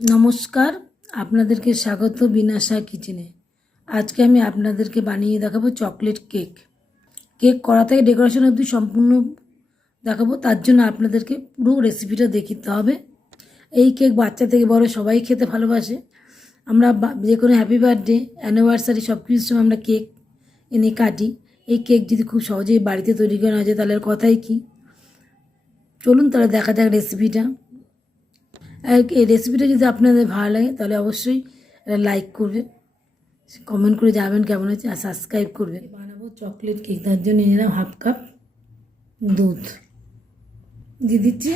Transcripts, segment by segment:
নমস্কার, আপনাদেরকে স্বাগত বিনাশা কিচেনে। আজকে আমি আপনাদেরকে বানিয়ে দেখাবো চকলেট কেক। কেক করা থেকে ডেকোরেশন অবধি সম্পূর্ণ দেখাবো। তার জন্য আপনাদেরকে পুরো রেসিপিটা দেখিতে হবে। এই কেক বাচ্চা থেকে বড় সবাই খেতে ভালোবাসে। আমরা যে কোনো হ্যাপি বার্থডে, অ্যানিভার্সারি সব কিছুর সময় আমরা কেক এনে কাটি। এই কেক যদি খুব সহজেই বাড়িতে তৈরি করা যায় তাহলে কথাই কি। চলুন তাহলে দেখা যাক রেসিপিটা। এই রেসিপিটা যদি আপনাদের ভালো লাগে তাহলে অবশ্যই একটা লাইক করবেন, কমেন্ট করে যাবেন কেমন হচ্ছে, আর সাবস্ক্রাইব করবেন। বানাবো চকলেট কেক, তার জন্য নিলাম হাফ কাপ দুধ, দিয়ে দিচ্ছি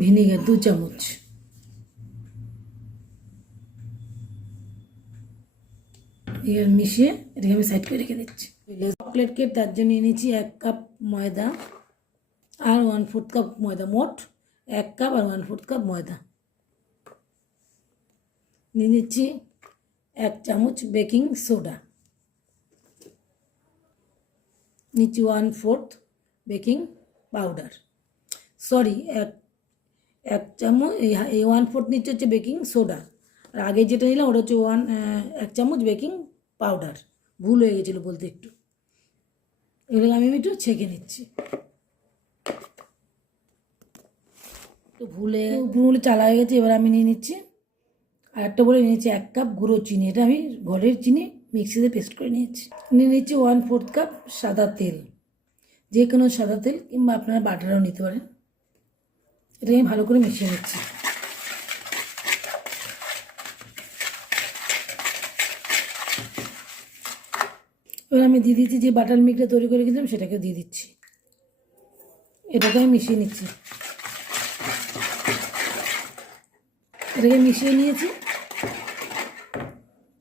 ভিনেগার 2 চামচ, এবার মিশিয়ে এটাকে আমি সাইড করে রেখে দিচ্ছি। চকলেট কেক তার জন্য নিয়েছি 1 কাপ ময়দা আর 1/4 কাপ ময়দা, মোট 1 কাপ আর 1/4 কাপ ময়দা। নিয়ে নিচ্ছি 1 চামচ বেকিং সোডা, নিচ্ছি 1/4 বেকিং পাউডার, সরি এক চামচ, এই 1/4 নিচ্ছে হচ্ছে বেকিং সোডা, আর আগে যেটা নিলাম ওটা হচ্ছে 1 চামচ বেকিং পাউডার। ভুল হয়ে গেছিলো বলতে একটু। এগুলোকে আমি একটু ছেঁকে নিচ্ছি। একটু ভুলে চালা হয়ে গেছে। এবার আমি নিয়ে নিচ্ছি আর একটা বলে নিয়েছি 1 কাপ গুঁড়ো চিনি। এটা আমি ঘরের চিনি মিক্সিতে পেস্ট করে নিয়েছি। নিয়ে নিচ্ছি 1/4 কাপ সাদা তেল, যে কোনো সাদা তেল কিংবা আপনারা বাটারও নিতে পারেন। এটাকে আমি ভালো করে মিশিয়ে নিচ্ছি। এবার আমি দিয়ে দিচ্ছি যে বাটার মিল্কটা তৈরি করে রেখেছিলাম সেটাকে দিয়ে দিচ্ছি। এটাকে আমি মিশিয়ে নিচ্ছি। এটাকে মিশিয়ে নিয়েছি।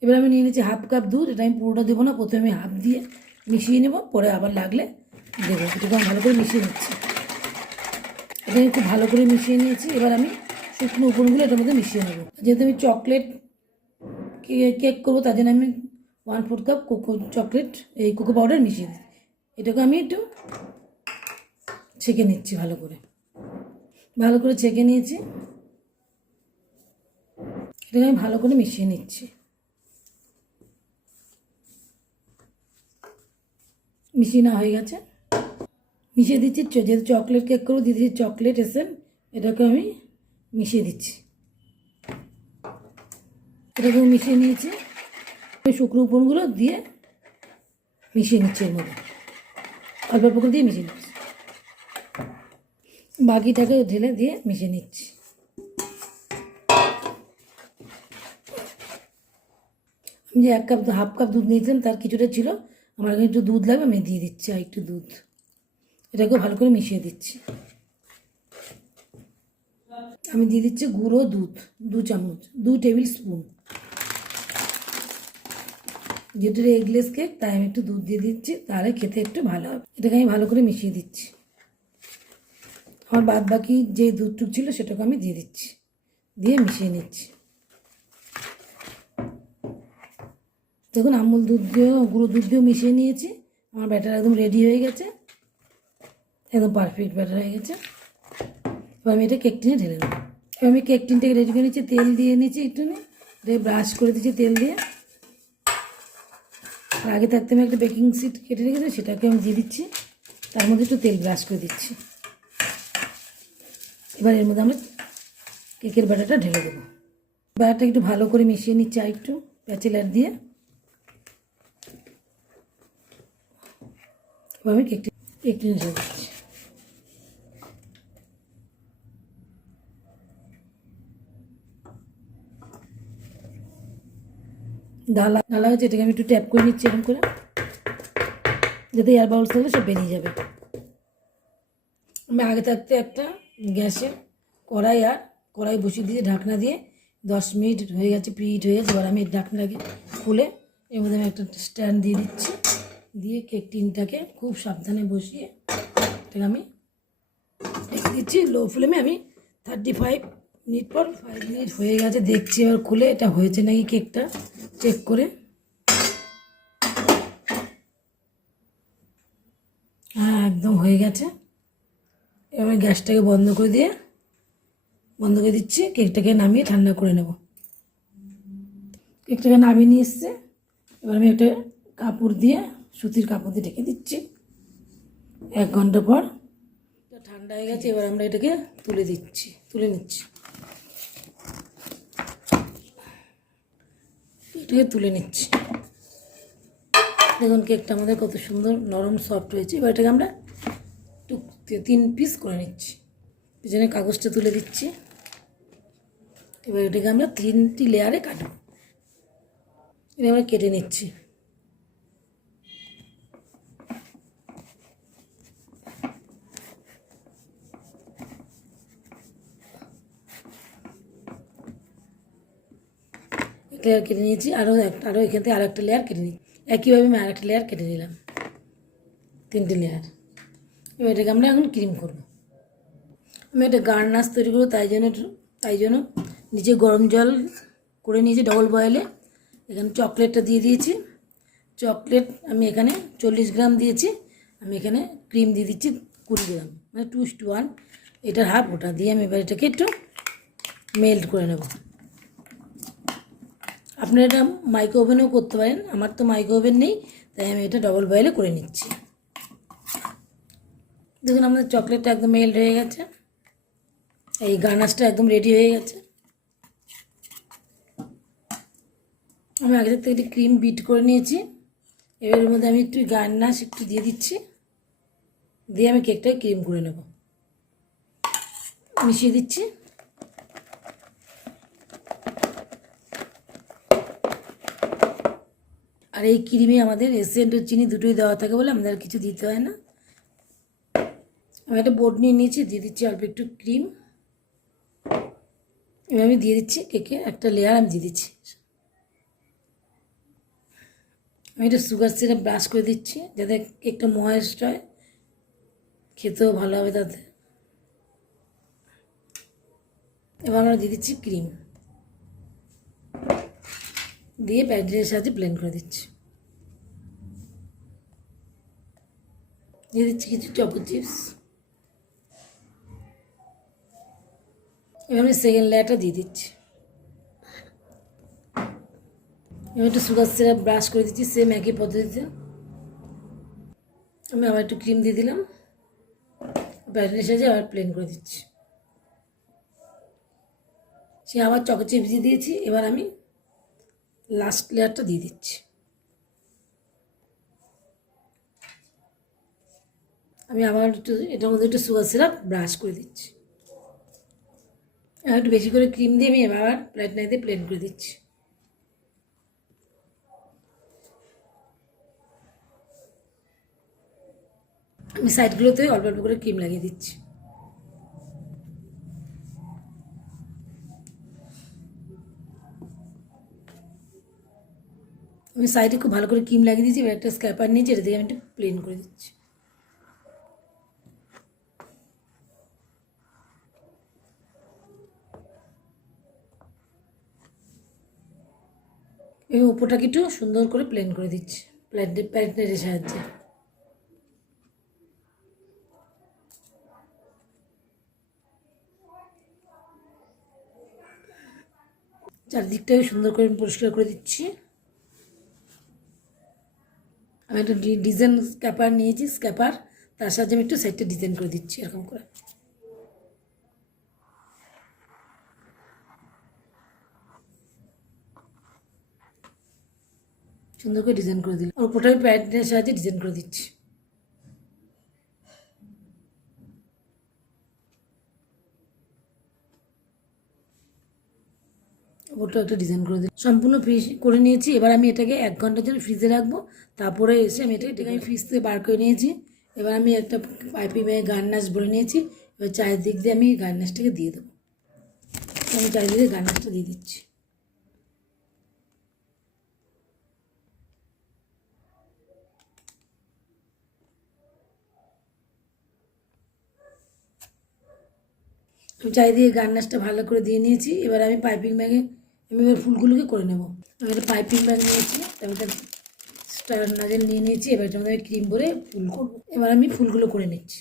এবার আমি নিয়ে নিচ্ছি হাফ কাপ দুধ। এটা আমি পুরোটা দেবো না, প্রথমে আমি হাফ দিয়ে মিশিয়ে নেব, পরে আবার লাগলে দেবো। এটাকে আমি ভালো করে মিশিয়ে নিচ্ছি। এটা আমি খুব ভালো করে মিশিয়ে নিয়েছি। এবার আমি শুকনো উপকরণগুলো এটার মধ্যে মিশিয়ে নেব। যেহেতু আমি চকলেট কেক করবো তার জন্য আমি 1/4 কাপ কোকো পাউডার মিশিয়ে দিই। এটাকে আমি একটু ছেঁকে নিচ্ছি ভালো করে ছেঁকে নিয়েছি। এটাকে আমি ভালো করে মিশিয়ে নিচ্ছি। মিশিয়ে না হয়ে গেছে, মিশিয়ে দিচ্ছি। যেহেতু চকলেট কেক করবো দিয়ে দিচ্ছি চকলেট এসেন্স। এটাকে আমি মিশিয়ে দিচ্ছি। এটাকে মিশিয়ে নিয়েছি। শুকনো উপকরণগুলো দিয়ে মিশিয়ে নিচ্ছি। এর মধ্যে অল্প অল্প করে দিয়ে মিশিয়ে নিচ্ছি। বাকিটাকে ঢেলে দিয়ে মিশিয়ে নিচ্ছি। আমি যে হাফ কাপ দুধ নিয়েছিলাম তার কিছুটা ছিল, আমার এখানে একটু দুধ লাগবে, আমি দিয়ে দিচ্ছি আর একটু দুধ। এটাকে ভালো করে মিশিয়ে দিচ্ছি। আমি দিয়ে দিচ্ছি গুঁড়ো দুধ 2 চামচ, 2 টেবিল স্পুন। যেহেতু এগলেস কেক তাই আমি একটু দুধ দিয়ে দিচ্ছি, তাহলে খেতে একটু ভালো হবে। এটাকে আমি ভালো করে মিশিয়ে দিচ্ছি। আমার বাদ বাকি যে দুধটুক ছিল সেটাকে আমি দিয়ে দিচ্ছি, দিয়ে মিশিয়ে নিচ্ছি। দেখুন আমুল দুধ দিয়েও গুঁড়ো দুধ দিয়েও মিশিয়ে নিয়েছি। আমার ব্যাটার একদম রেডি হয়ে গেছে, একদম পারফেক্ট ব্যাটার হয়ে গেছে। এবার আমি এটা কেক টিনে ঢেলে নেব। এবার আমি কেক টিনটাকে রেডি করে নিচ্ছি। তেল দিয়ে নিচ্ছি একটু, ব্রাশ করে দিচ্ছি তেল দিয়ে। আর আগে থাকতে আমি একটা বেকিং শিট কেটে রেখেছি, সেটাকে আমি দিয়ে দিচ্ছি। তার মধ্যে একটু তেল ব্রাশ করে দিচ্ছি। এবার এর মধ্যে আমরা কেকের ব্যাটারটা ঢেলে দেবো। ব্যাটারটা একটু ভালো করে মিশিয়ে নিচ্ছি আর একটু প্যাচেলার দিয়ে। এবার আমি কেকটি ঢেলে দিচ্ছি। ডালা হচ্ছে, এটাকে আমি একটু ট্যাপ করে নিচ্ছি এরকম করে, যাতে এয়ার বাউলস থাকলে সব বেরিয়ে যাবে। আমি আগে থাকতে একটা গ্যাসে কড়াই বসিয়ে দিয়ে ঢাকনা দিয়ে 10 মিনিট হয়ে গেছে, প্রিহিট হয়ে গেছে। এবার আমি ঢাকনাটাকে খুলে এর মধ্যে আমি একটা স্ট্যান্ড দিয়ে দিচ্ছি, দিয়ে কেক টিনটাকে খুব সাবধানে বসিয়ে এটাকে আমি রেখে দিচ্ছি লো ফ্লেমে। আমি 35 মিনিট পর 5 মিনিট হয়ে গেছে, দেখছি এবার খুলে এটা হয়েছে নাকি কেকটা চেক করে। হ্যাঁ, একদম হয়ে গেছে। এবার গ্যাসটাকে বন্ধ করে দিচ্ছি, কেকটাকে নামিয়ে ঠান্ডা করে নেব। কেকটাকে নামিয়ে নিয়ে এসছে। এবার আমি একটা কাপড় দিয়ে, সুতির কাপড় দিয়ে ঢেকে দিচ্ছি। 1 ঘন্টা পর ঠান্ডা হয়ে গেছে। এবার আমরা এটাকে তুলে নিচ্ছি। এটাকে তুলে নিচ্ছি। দেখুন কেকটা আমাদের কত সুন্দর নরম সফট হয়েছে। এবার এটাকে আমরা 3 পিস করে নিচ্ছি। পিছনে কাগজটা তুলে দিচ্ছি। এবার এটাকে আমরা 3টি লেয়ারে কাটব। এটা আমরা কেটে নিচ্ছি। এক লেয়ার কেটে নিয়েছি। আরও এখান থেকে আরেকটা লেয়ার কেটে নিই। একইভাবে আমি আরেকটা লেয়ার কেটে নিলাম, 3টে লেয়ার। এবার এটাকে আমরা এখন ক্রিম করব। আমি একটা গার্নাশ তৈরি করবো, তাই জন্য নিচে গরম জল করে নিয়েছি ডবল বয়েলে। এখানে চকলেটটা দিয়ে দিয়েছি। চকলেট আমি এখানে 40 গ্রাম দিয়েছি। আমি এখানে ক্রিম দিয়ে দিচ্ছি 20 গ্রাম, মানে 2:1। এটার হাফ ওটা দিয়ে আমি এবার এটাকে একটু মেল্ট করে নেব। আপনারা এটা মাইক্রো ওভেনেও করতে পারেন। আমার তো মাইক্রো ওভেন নেই, তাই আমি এটা ডবল বয়েলে করে নিচ্ছি। দেখুন আমাদের চকলেটটা একদম মেল্ট হয়ে গেছে। এই গার্নাশটা একদম রেডি হয়ে গেছে। আমি আগে থেকে একটি ক্রিম বিট করে নিয়েছি। এবার এর মধ্যে আমি একটু গার্নাশ একটু দিয়ে দিচ্ছি, দিয়ে আমি কেকটাকে ক্রিম করে নেব। মিশিয়ে দিচ্ছি। আর এই ক্রিমে আমাদের এসেন্ট ও চিনি দুটোই দেওয়া থাকে বলে আমাদের কিছু দিতে হয় না। আমি একটা বোর্ড নিয়ে নিয়েছি, দিয়ে দিচ্ছি অল্প একটু ক্রিম। এবার আমি দিয়ে দিচ্ছি কেকে একটা লেয়ার আমি দিয়ে দিচ্ছি। আমি একটা সুগার সিরাপ ব্রাশ করে দিচ্ছি যাতে কেকটা ময়েস্ট হয়, খেতেও ভালো হবে তাতে। এবার আমরা দিয়ে দিচ্ছি ক্রিম, দিয়ে প্যাডেলের সাহায্যে ব্লেন্ড করে দিচ্ছি। দিয়ে দিচ্ছি কিছু চকো চিপস। এবার আমি সেকেন্ড লেয়ারটা দিয়ে দিচ্ছি। এবার একটু সুগার সিরাপ ব্রাশ করে দিচ্ছি সেম একই পদ্ধতিতে। আমি আবার একটু ক্রিম দিয়ে দিলাম, প্যাডেলের সাহায্যে আবার প্লেন করে দিচ্ছি। সে আবার চকো চিপস দিয়ে দিয়েছি। এবার আমি লাস্ট লেয়ারটা দিয়ে দিচ্ছি। আমি আবার একটু এটার মধ্যে একটু সুগার সিরাপ ব্রাশ করে দিচ্ছি। একটু বেশি করে ক্রিম দিয়ে আমি এবার প্লেট নাইতে প্লেন করে দিচ্ছি। আমি সাইডগুলোতে অল্প অল্প করে ক্রিম লাগিয়ে দিচ্ছি। আমি সাইডে খুব ভালো করে ক্রিম লাগিয়ে দিচ্ছি। এবার একটা স্ক্র্যাপার নিয়েছি, এটা দিয়ে আমি একটু প্লেন করে দিচ্ছি। আমি উপরটাকে একটু সুন্দর করে প্লেন করে দিচ্ছি প্লেটের সাহায্যে। চারদিকটাকে সুন্দর করে পরিষ্কার করে দিচ্ছি। আমি একটা ডিজাইন স্ক্যাপার নিয়েছি, স্ক্যাপার তার সাহায্যে আমি একটু সাইডটা ডিজাইন করে দিচ্ছি এরকম করে। সুন্দর করে ডিজাইন করে দিলাম। উপরটা আমি প্যাডের সাহায্যে ডিজাইন করে দিচ্ছি। ওটা একটা ডিজাইন করে দিই। সম্পূর্ণ ফ্রিজ করে নিয়েছি। এবার আমি এটাকে 1 ঘন্টার জন্য ফ্রিজে রাখবো। তারপরে এসে আমি এটাকে ফ্রিজ থেকে বার করে নিয়েছি। এবার আমি একটা পাইপিং ব্যাগে গার্নাশ ভরে নিয়েছি। এবার চারিদিক দিয়ে আমি গার্নাশটাকে দিয়ে দেবো। আমি চারিদিকে গার্নাশটা দিয়ে দিচ্ছি। আমি চারিদিকে গার্নাশটা ভালো করে দিয়ে নিয়েছি। এবার আমি পাইপিং ব্যাগে আমি এবার ফুলগুলোকে করে নেব। আমি একটা পাইপিং ব্যাগ নিয়েছি, তারপর একটা স্টার নাজেল নিয়ে নিয়েছি। এবার এটার মধ্যে আমি ক্রিম ভরে ফুল করব। এবার আমি ফুলগুলো করে নিচ্ছি।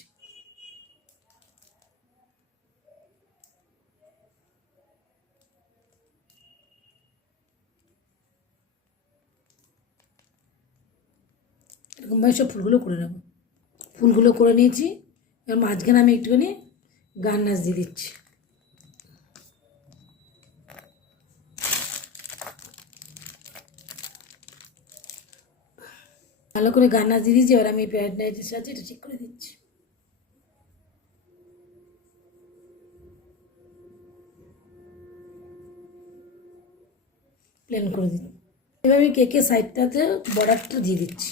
এরকমভাবে সব ফুলগুলো করে নেব। ফুলগুলো করে নিয়েছি, এবার মাঝখানে আমি একটুখানি গার্নাশ দিয়ে দিচ্ছি। ভালো করে গার্নাশ দিয়ে দিচ্ছি। এবার আমি প্যাড নাইটের সাহায্যে এটা ঠিক করে দিচ্ছি। প্লেন করে দিচ্ছি। এবার আমি কেকের সাইডটাতে বর্ডারটা দিয়ে দিচ্ছি।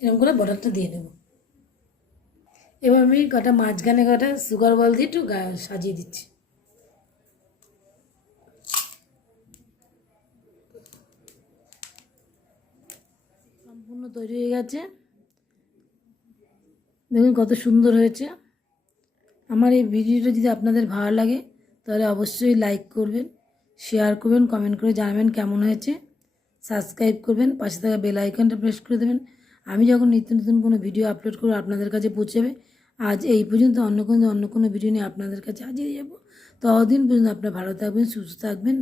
এরকম করে বর্ডারটা দিয়ে নেব। এবার আমি কটা মাঝখানে কটা সুগার বল দিয়ে একটু সাজিয়ে দিচ্ছি। সম্পূর্ণ তৈরি হয়ে গেছে, দেখুন কত সুন্দর হয়েছে। আমার এই ভিডিওটা যদি আপনাদের ভালো লাগে তাহলে অবশ্যই লাইক করবেন, শেয়ার করবেন, কমেন্ট করে জানাবেন কেমন হয়েছে, সাবস্ক্রাইব করবেন, পাশে থাকা বেল আইকনটা প্রেস করে দেবেন। আমি যখন নিত্য নতুন কোনো ভিডিও আপলোড করব আপনাদের কাছে পৌঁছাবে। আজ এই পর্যন্ত, অন্য কোনো ভিডিও নিয়ে আপনাদের কাছে হাজির যাব। ততদিন পর্যন্ত আপনারা ভালো থাকবেন, সুস্থ থাকবেন।